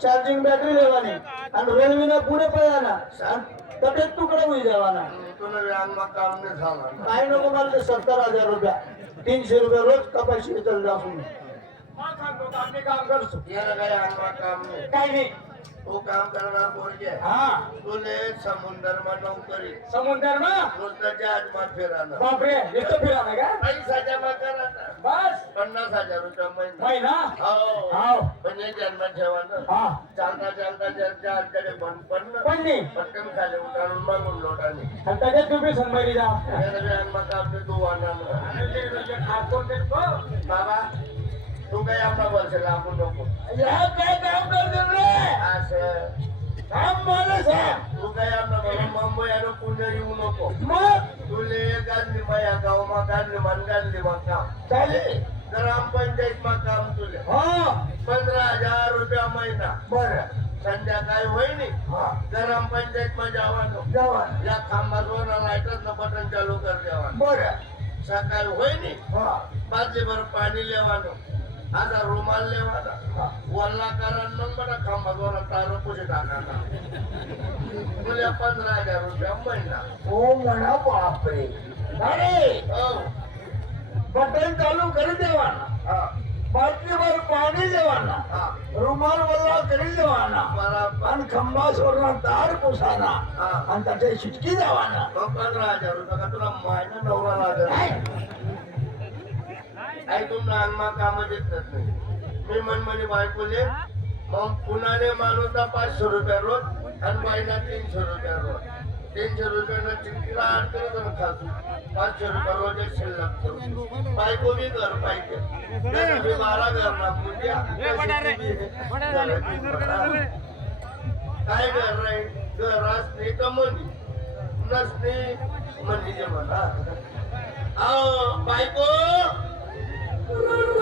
Charging battery आणि railway રેલવેના पुढे પડાના तब्येत ટુકડા होई जावाना काही नको मला ते सत्तर हजार रुपया. तीनशे रुपये रोज कपाशी चल जा काम काही नाही. તું કામ કરનાર કોણ છે હા તુને સમુદ્ર માં નોકરી સમુદ્ર માં તુને જહાજ માં ફેરાના બાપ રે એ તો ફેરાના કે પૈસા સાજા માં કરાના બસ 50000 રૂપિયા મહિના મહિના હા હા બંને જન્મ જવાના હા ચાલતા ચાલતા જહાજ કરે બંધ પણ પણની પટકન ખાલે ઉતારણ માં ગુણ લોટાની અને તને તું બી સંભાળી જા એને બેન માં કાપે તું વાના બાબા काय आपला वर्ष लांबू नको. या काय काम करतील रे? असं. काम मला सांग. तू काय आपला बरं मुंबई आणि पुणे येऊ नको. मग? तुले गांधी माया गाव मा बटन चालू कर देवा बरं. सकाळी होईल पाच बरं पाणी लेवानो. आता रुमाल लेवा वल्ला करा नंबर खांबाद्वारा तारा पुढे टाकायला तुला पंधरा हजार रुपया महिना. हो म्हणा बापरे. अरे! हो. बटन चालू करी देवाना बाटलीवर पाणी देवाना रुमाल वल्ला करी देवाना आणि खंबा सोडला दार पुसाना. आणि त्याच्या शिटकी देवाना पंधरा हजार रुपया तुला महिना नवरा लागला? आई काम देत नाही. मी मन म्हणे बायकोले मग पुण्याने माणूसला पाचशे रुपये रोज आणि बाईला तीनशे रुपये रोज. तीनशे रुपयानं चिंकीला आठ करत आणि खातो पाचशे रुपये रोज शिल्लक ठेवतो. बायको बी घर पाहिजे. बारा घर ना मुलग्या काय घर नाही? घर असणे का मनी नसणे म्हणजे म्हणा अहो बायको! Run!